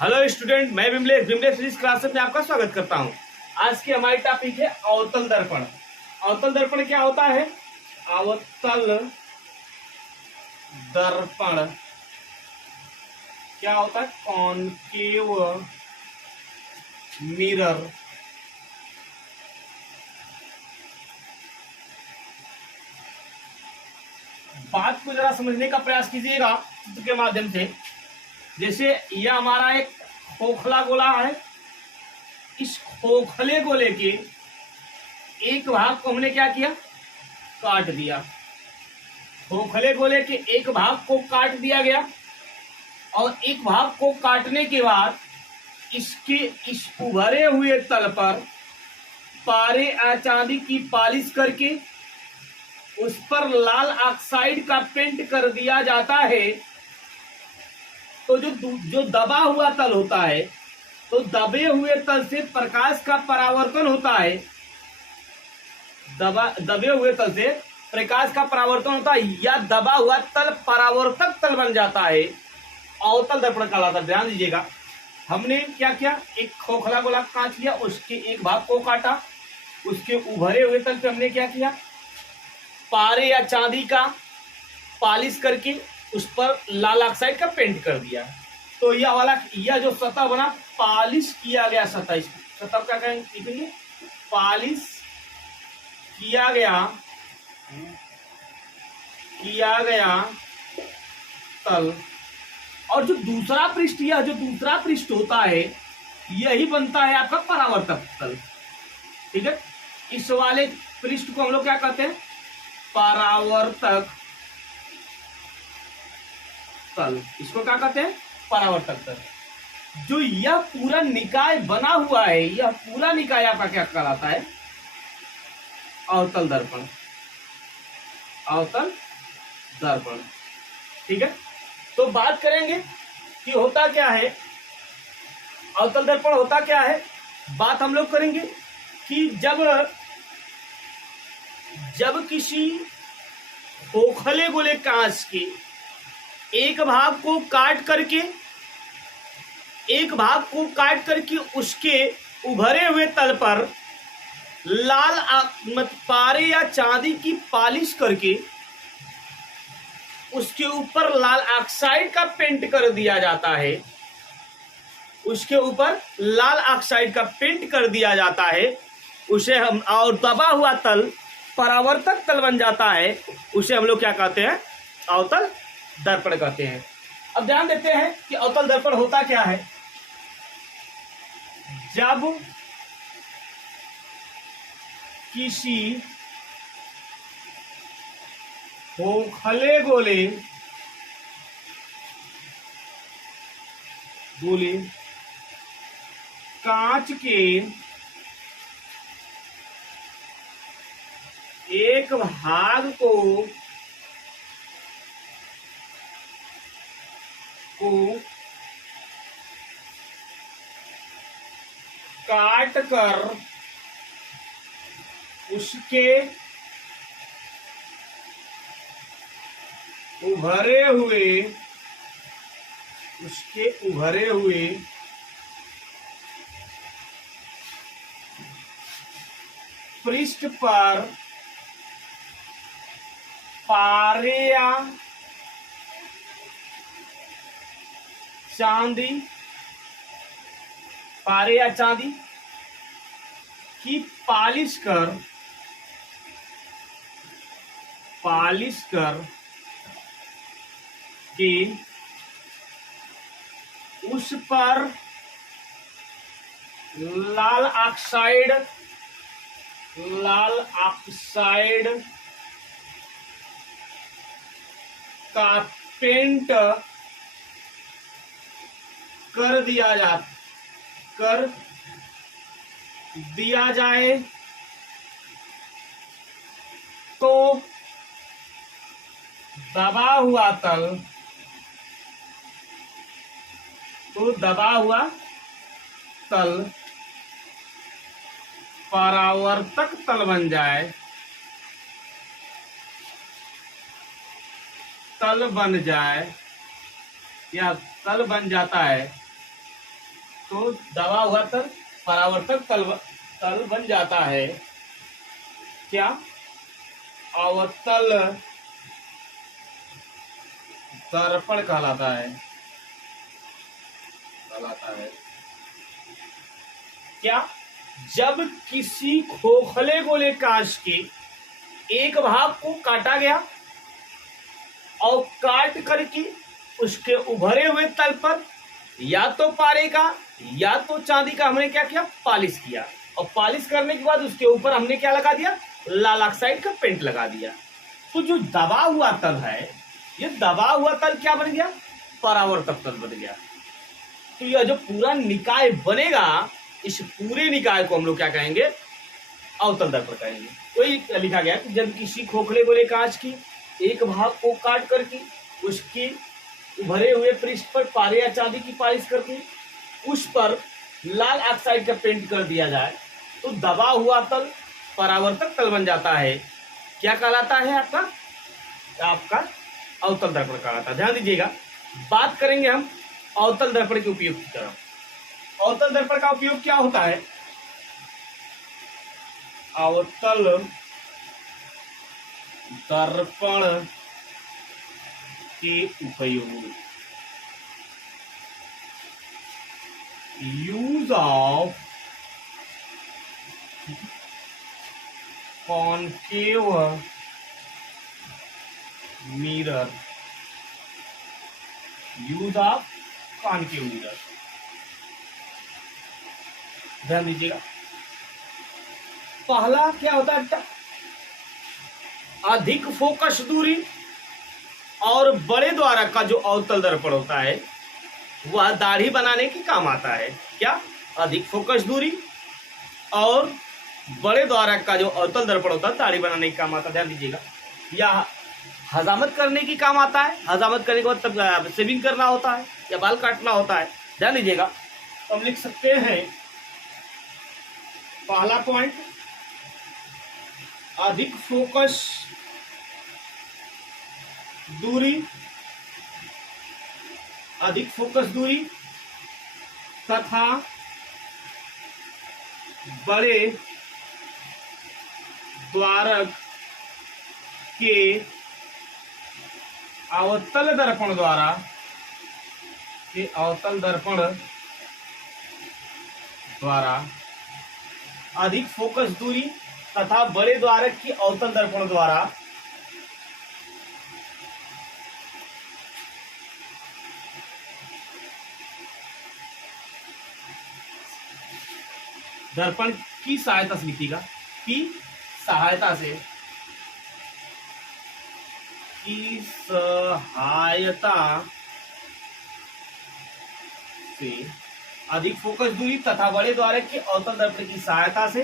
Hello student, मैं Vimlesh physics class में आपका स्वागत करता हूं। आज की हमारी टॉपिक है अवतल दर्पण। अवतल दर्पण क्या होता है? अवतल दर्पण क्या होता है? Concave mirror. बात को जरा समझने का प्रयास कीजिएगा चित्र के माध्यम से। जैसे यह हमारा एक खोखला गोला है। इस खोखले गोले के एक भाग को हमने क्या किया? काट दिया। खोखले गोले के एक भाग को काट दिया गया और एक भाग को काटने के बाद इसके इस उभरे हुए तल पर पारे या चांदी की पॉलिश करके उस पर लाल ऑक्साइड का पेंट कर दिया जाता है। तो जो दबा हुआ तल होता है, तो दबे हुए तल से प्रकाश का परावर्तन होता है। दबे हुए तल से प्रकाश का परावर्तन होता है या दबा हुआ तल परावर्तक तल बन जाता है। अवतल दर्पण कहलाता है। ध्यान दीजिएगा, हमने क्या किया? एक खोखला गोला कांच लिया, उसके एक भाग को काटा, उसके उभरे हुए तल पे हमने क्या किया? पारे या चांदी का पॉलिश करके उस पर लाल ऑक्साइड का पेंट कर दिया। तो यह जो सतह बना, पॉलिश किया गया सतह। इस सतह क्या कहेंगे? पॉलिश किया गया तल। और जो दूसरा पृष्ठ होता है, यही बनता है आपका परावर्तक तल। ठीक है, इस वाले पृष्ठ को हम लोग क्या कहते हैं? परावर्तक तल। इसको क्या कहते हैं? परावर्तक तल। जो यह पूरा निकाय बना हुआ है, यह पूरा निकाय आपका क्या कहलाता है? अवतल दर्पण। अवतल दर्पण। ठीक है, तो बात करेंगे कि होता क्या है, अवतल दर्पण होता क्या है। बात हम लोग करेंगे कि जब किसी खोखले गोले कांच के एक भाग को काट करके उसके उभरे हुए तल पर लाल पारे या चांदी की पॉलिश करके उसके ऊपर लाल ऑक्साइड का पेंट कर दिया जाता है। उसके ऊपर लाल ऑक्साइड का पेंट कर दिया जाता है, उसे हम, और दबा हुआ तल परावर्तक तल बन जाता है, उसे हम लोग क्या कहते हैं? अवतल दर्पण कहते हैं। अब ध्यान देते हैं कि अवतल दर्पण होता क्या है। जब किसी खोखले गोले कांच के एक भाग को काट कर उसके उभरे हुए पृष्ठ पर पारे या चांदी की पॉलिश कर के उस पर लाल ऑक्साइड का पेंट कर दिया जाए तो दबा हुआ तल परावर्तक तल बन जाए। तल बन जाए या तल बन जाता है, तो दबा हुआ तल परावर्तक तल बन जाता है क्या? अवतल दर्पण कहलाता है क्या? जब किसी खोखले गोले कांच के एक भाग को काटा गया और काट करके उसके उभरे हुए तल पर या तो पारे का या तो चांदी का हमने क्या किया? पॉलिश किया। और पॉलिश करने के बाद उसके ऊपर हमने क्या लगा दिया? लाल ऑक्साइड का पेंट लगा दिया। तो जो दबा हुआ तल है, ये दबा हुआ तल क्या बन गया? परावर्तक तल बन गया। तो यह जो पूरा निकाय बनेगा, इस पूरे निकाय को हम लोग क्या कहेंगे? अवतल दर्पण कहेंगे। वही लिखा गया कि जब किसी खोखले गोले कांच की एक भाग को काट करके उसकी उभरे हुए पृष्ठ पर पारे या चांदी की पॉलिश करके उस पर लाल ऑक्साइड का पेंट कर दिया जाए तो दबा हुआ तल परावर्तक तल बन जाता है। क्या कहलाता है? आपका अवतल दर्पण कहलाता है। ध्यान दीजिएगा, बात करेंगे हम अवतल दर्पण के उपयोग की तरफ। अवतल दर्पण का उपयोग क्या होता है? अवतल दर्पण के उपयोग, use of concave mirror, use of concave mirror. ध्यान दीजिएगा, पहला क्या होता है? अधिक फोकस दूरी और बड़े द्वारा का जो अवतल दर्पण होता है वह दाढ़ी बनाने के काम आता है। क्या? अधिक फोकस दूरी और बड़े द्वारा का जो अवतल दर्पण होता है दाढ़ी बनाने के काम आता है। ध्यान दीजिएगा, या हजामत करने की काम आता है। हजामत करने के बाद तब शेविंग करना होता है या बाल काटना होता है। ध्यान दीजिएगा, तो हम लिख सकते हैं पहला पॉइंट, अधिक फोकस दूरी, अधिक फोकस दूरी तथा बड़े द्वारक के अवतल दर्पण द्वारा अधिक फोकस दूरी तथा बड़े द्वारक की अवतल दर्पण द्वारा दर्पण की सहायता से लिखिएगा, की सहायता से अधिक फोकस दूरी तथा बड़े द्वारक के अवतल दर्पण की सहायता से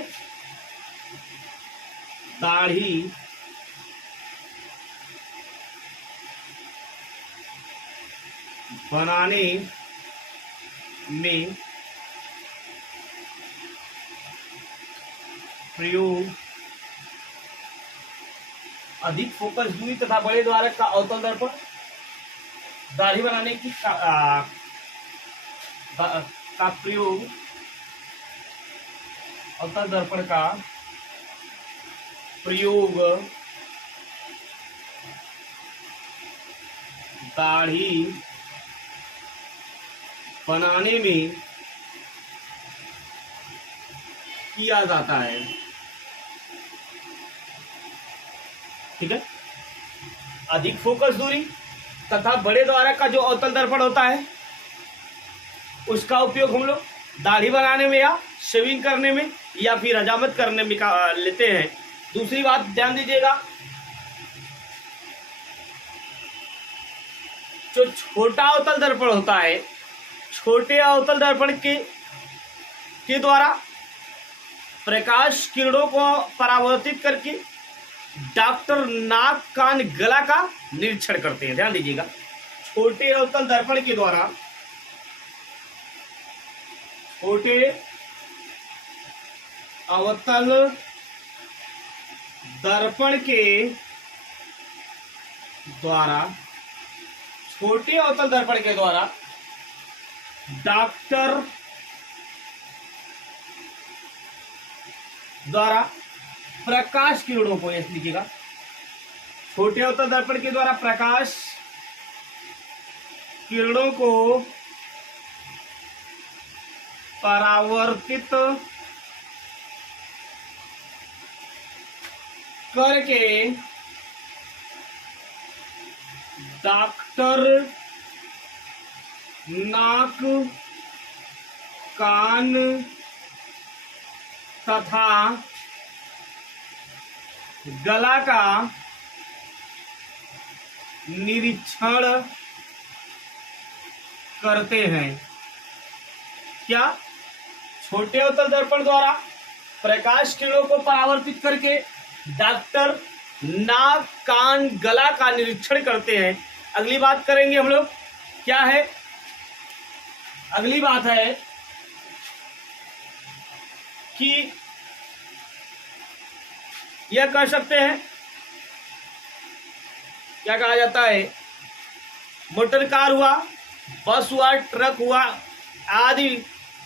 दाढ़ी बनाने में प्रयोग, अधिक फोकस दूरी तथा बड़े द्वारक का अवतल दर्पण दाढ़ी बनाने की का प्रयोग, अवतल दर्पण का प्रयोग दाढ़ी बनाने में किया जाता है। ठीक है, अधिक फोकस दूरी तथा बड़े द्वारक का जो अवतल दर्पण होता है उसका उपयोग हम लोग दाढ़ी बनाने में या शेविंग करने में या फिर हजामत करने में लेते हैं। दूसरी बात ध्यान दीजिएगा, जो छोटा अवतल दर्पण होता है, छोटे अवतल दर्पण के द्वारा प्रकाश किरणों को परावर्तित करके डॉक्टर नाक कान गला का निरीक्षण करते हैं। ध्यान दीजिएगा, छोटे अवतल दर्पण के द्वारा, छोटे अवतल दर्पण के द्वारा, छोटे अवतल दर्पण के द्वारा डॉक्टर द्वारा प्रकाश किरणों को, ऐसे लिखिएगा, छोटे अवतल दर्पण के द्वारा प्रकाश किरणों को परावर्तित करके डॉक्टर नाक, कान तथा गला का निरीक्षण करते हैं। क्या? छोटे अवतल दर्पण द्वारा प्रकाश किरणों को परावर्तित करके डॉक्टर नाक, कान, गला का निरीक्षण करते हैं। अगली बात करेंगे हम लोग, क्या है? अगली बात है कि यह कह सकते हैं, क्या कहा जाता है, मोटर कार हुआ, बस हुआ, ट्रक हुआ आदि,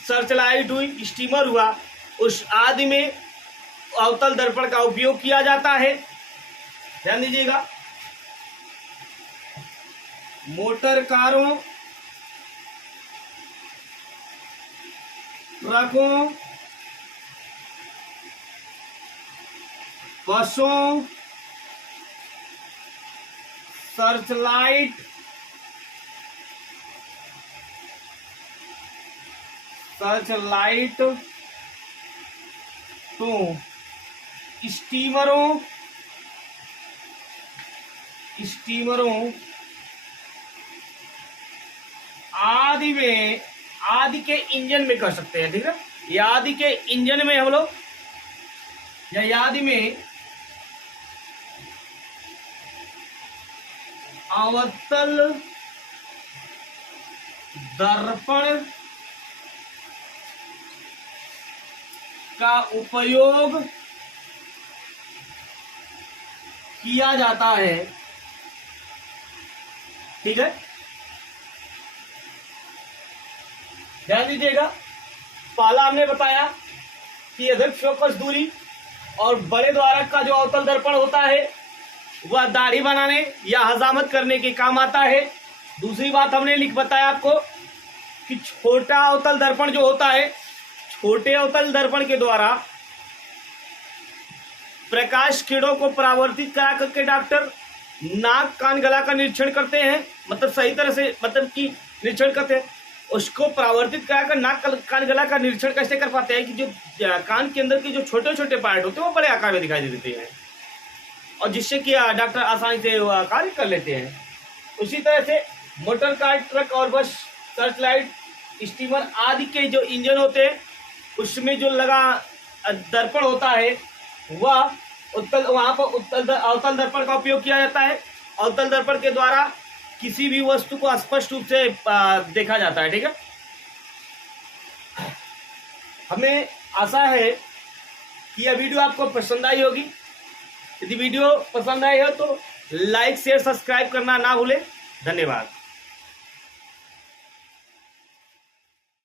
सर्चलाइट हुई, स्टीमर हुआ, उस आदि में अवतल दर्पण का उपयोग किया जाता है। ध्यान दीजिएगा, मोटर कारों, ट्रकों, बसों, सर्चलाइट, तो स्टीमरों आदि में, आदि के इंजन में कर सकते हैं। ठीक है, या आदि के इंजन में हम लोग, या आदि में अवतल दर्पण का उपयोग किया जाता है। ठीक है, ध्यान दीजिएगा, पहला हमने बताया कि अधिक फोकस दूरी और बड़े द्वारक का जो अवतल दर्पण होता है वह दाढ़ी बनाने या हजामत करने के काम आता है। दूसरी बात हमने बताया आपको कि छोटा अवतल दर्पण जो होता है, छोटे अवतल दर्पण के द्वारा प्रकाश किरणों को परावर्तित करा करके डॉक्टर नाक, कान, गला का निरीक्षण करते हैं, मतलब सही तरह से, मतलब कि निरीक्षण करते हैं। उसको परावर्तित कराकर नाक, कान, गला का निरीक्षण कैसे कर पाते हैं कि जो कान के अंदर के जो छोटे छोटे पार्ट होते हैं वो बड़े आकार में दिखाई देते हैं, और जिससे कि डॉक्टर आसानी से कार्य कर लेते हैं। उसी तरह से मोटर कार, ट्रक और बस, सर्चलाइट, स्टीमर आदि के जो इंजन होते हैं उसमें जो लगा दर्पण होता है वह वहाँ पर अवतल दर्पण का उपयोग किया जाता है। अवतल दर्पण के द्वारा किसी भी वस्तु को स्पष्ट रूप से देखा जाता है। ठीक है, हमें आशा है कि यह वीडियो आपको पसंद आई होगी। यदि वीडियो पसंद आई हो तो लाइक, शेयर, सब्सक्राइब करना ना भूलें। धन्यवाद।